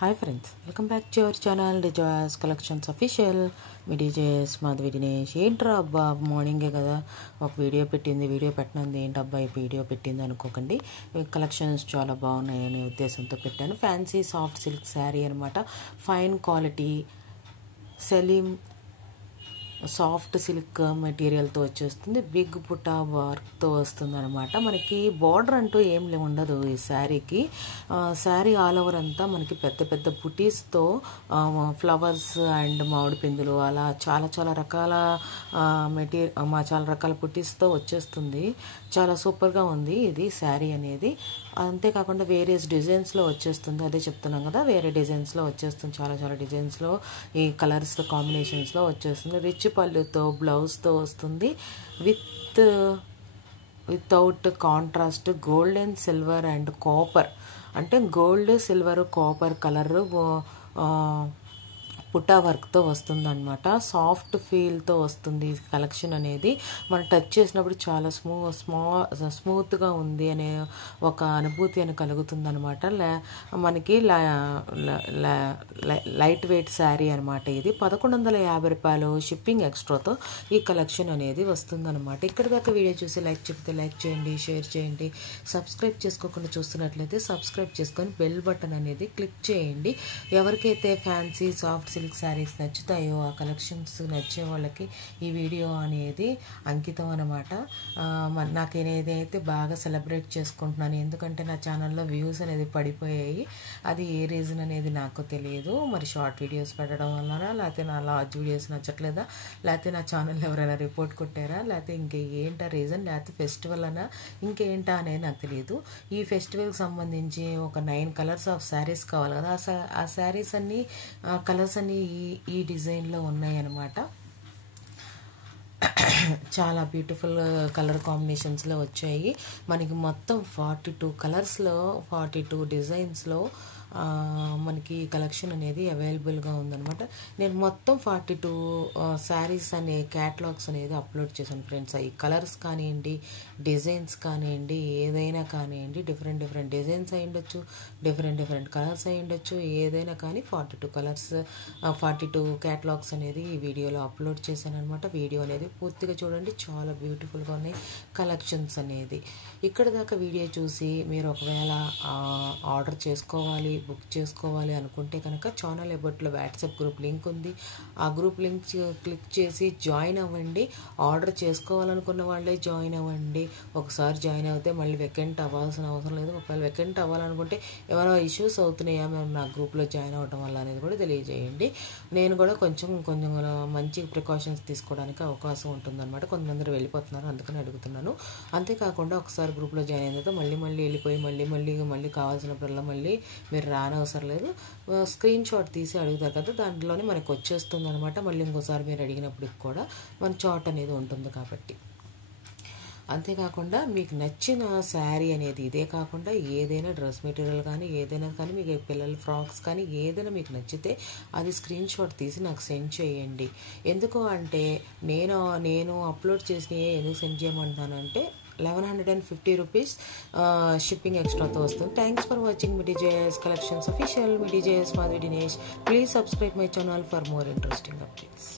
Hi friends, welcome back to our channel DJ's collections official. మీ DJS Madhavi Dinesh. ఏంట్రా అబ్బా మార్నింగే కదా ఒక వీడియో పెట్టింది, వీడియో పెట్టినంది ఏంటబ్బా ఈ వీడియో పెట్టింది అనుకోకండి. కలెక్షన్స్ చాలా బాగున్నాయనే ఉద్దేశంతో పెట్టాను. ఫ్యాన్సీ సాఫ్ట్ సిల్క్ శారీ అనమాట. ఫైన్ క్వాలిటీ సెలీం సాఫ్ట్ సిల్క్ మెటీరియల్తో వచ్చేస్తుంది. బిగ్ బుటా వర్క్తో వస్తుంది అనమాట. మనకి బార్డర్ అంటూ ఏం ఉండదు ఈ శారీకి. శారీ ఆల్ ఓవర్ అంతా మనకి పెద్ద పెద్ద బుటీస్తో ఫ్లవర్స్ అండ్ మామిడి పిందులు అలా చాలా చాలా రకాల చాలా రకాల బుటీస్తో వచ్చేస్తుంది. చాలా సూపర్గా ఉంది ఇది శారీ అనేది. అంతేకాకుండా వేరియస్ డిజైన్స్లో వచ్చేస్తుంది. అదే చెప్తున్నాం కదా, వేరే డిజైన్స్లో వచ్చేస్తుంది. చాలా చాలా డిజైన్స్లో ఈ కలర్స్ కాంబినేషన్స్లో వచ్చేస్తుంది. రిచ్ పళ్ళుతో బ్లౌజ్తో వస్తుంది. Without contrast gold and silver and copper, అంటే గోల్డ్ సిల్వర్ కాపర్ కలర్ పుట్టా వర్క్తో వస్తుంది అనమాట. సాఫ్ట్ ఫీల్తో వస్తుంది కలెక్షన్ అనేది. మనం టచ్ చేసినప్పుడు చాలా స్మూత్గా ఉంది అనే ఒక అనుభూతి అని కలుగుతుంది అనమాట. మనకి లైట్ వెయిట్ శారీ అనమాట. ఇది 1150 రూపాయలు షిప్పింగ్ ఎక్స్ట్రాతో ఈ కలెక్షన్ అనేది వస్తుందన్నమాట. ఇక్కడి దాకా వీడియో చూసి లైక్ చెప్తే లైక్ చేయండి, షేర్ చేయండి. సబ్స్క్రైబ్ చేసుకోకుండా చూస్తున్నట్లయితే సబ్స్క్రైబ్ చేసుకొని బెల్ బటన్ అనేది క్లిక్ చేయండి. ఎవరికైతే ఫ్యాన్సీ సాఫ్ట్ సిల్క్ శారీస్ నచ్చుతాయో, ఆ కలెక్షన్స్ నచ్చే వాళ్ళకి ఈ వీడియో అనేది అంకితం అనమాట. నాకు నేనైతే బాగా సెలబ్రేట్ చేసుకుంటున్నాను, ఎందుకంటే నా ఛానల్లో వ్యూస్ అనేది పడిపోయాయి. అది ఏ రీజన్ అనేది నాకు తెలియదు. మరి షార్ట్ వీడియోస్ పెట్టడం వలన, లేకపోతే నా లార్జ్ వీడియోస్ నచ్చట్లేదా, లేకపోతే నా ఛానల్లో ఎవరైనా రిపోర్ట్ కొట్టారా, లేకపోతే ఇంకేంటా రీజన్, లేకపోతే ఫెస్టివల్ అనా ఇంకేంటా అనేది నాకు తెలియదు. ఈ ఫెస్టివల్కి సంబంధించి ఒక 9 కలర్స్ ఆఫ్ శారీస్ కావాలి కదా. ఆ శారీస్ అన్నీ కలర్స్ అన్నీ ఈ డిజైన్లో ఉన్నాయి అన్నమాట. చాలా బ్యూటిఫుల్ కలర్ కాంబినేషన్స్లో వచ్చాయి మనకి. మొత్తం 42 కలర్స్లో 42 డిజైన్స్లో మనకి కలెక్షన్ అనేది అవైలబుల్గా ఉందన్నమాట. నేను మొత్తం 42 శారీస్ అనే క్యాటలాగ్స్ అనేది అప్లోడ్ చేశాను ఫ్రెండ్స్. ఈ కలర్స్ కానివ్వండి, డిజైన్స్ కానివ్వండి, ఏదైనా కానివ్వండి, డిఫరెంట్ డిఫరెంట్ డిజైన్స్ అయి ఉండొచ్చు, డిఫరెంట్ కలర్స్ అయి ఉండొచ్చు, ఏదైనా కానీ 42 క్యాటలాగ్స్ అనేది ఈ వీడియోలో అప్లోడ్ చేశాను అనమాట. వీడియో అనేది పూర్తిగా చూడండి, చాలా బ్యూటిఫుల్గా ఉన్నాయి కలెక్షన్స్ అనేది. ఇక్కడ దాకా వీడియో చూసి మీరు ఒకవేళ ఆర్డర్ చేసుకోవాలి, బుక్ చేసుకోవాలి అనుకుంటే కనుక ఛానల్ అబౌట్లో వాట్సాప్ గ్రూప్ లింక్ ఉంది. ఆ గ్రూప్ లింక్ క్లిక్ చేసి జాయిన్ అవ్వండి. ఆర్డర్ చేసుకోవాలనుకున్న వాళ్ళే జాయిన్ అవ్వండి. ఒకసారి జాయిన్ అవుతే మళ్ళీ వెకెంట్ అవ్వాల్సిన అవసరం లేదు. ఒకవేళ వెకెంట్ అవ్వాలనుకుంటే ఏమైనా ఇష్యూస్ అవుతున్నాయా మేము నా గ్రూప్లో జాయిన్ అవ్వడం వల్ల అనేది కూడా తెలియజేయండి. నేను కూడా కొంచెం మంచి ప్రికాషన్స్ తీసుకోవడానికి అవకాశం ఉంటుందన్నమాట. కొంతమంది వెళ్ళిపోతున్నారు, అందుకని అడుగుతున్నాను. అంతేకాకుండా ఒకసారి గ్రూప్లో జాయిన్ అయిన తర్వాత మళ్ళీ వెళ్ళిపోయి మళ్ళీ కావాల్సినప్పుడల్లా మళ్ళీ మీరు రానవసరం లేదు. స్క్రీన్ షాట్ తీసి అడుగుతారు కదా, దాంట్లోనే మనకు వచ్చేస్తుంది అనమాట. మళ్ళీ ఇంకోసారి మీరు అడిగినప్పటికి కూడా మన చాట్ అనేది ఉంటుంది కాబట్టి. అంతేకాకుండా మీకు నచ్చిన శారీ అనేది ఇదే కాకుండా ఏదైనా డ్రెస్ మెటీరియల్ కానీ ఏదైనా కానీ, మీకు పిల్లల ఫ్రాక్స్ కానీ ఏదైనా మీకు నచ్చితే అది స్క్రీన్ షాట్ తీసి నాకు సెండ్ చేయండి. ఎందుకు అంటే నేను అప్లోడ్ చేసినవి ఎందుకు సెండ్ చేయమంటానంటే 1150 రూపీస్ షిప్పింగ్ ఎక్స్ట్రాతో వస్తుంది. Thanks for watching me DJS collections official. మీ DJS Madhavi Dinesh. Please subscribe my channel for more interesting updates.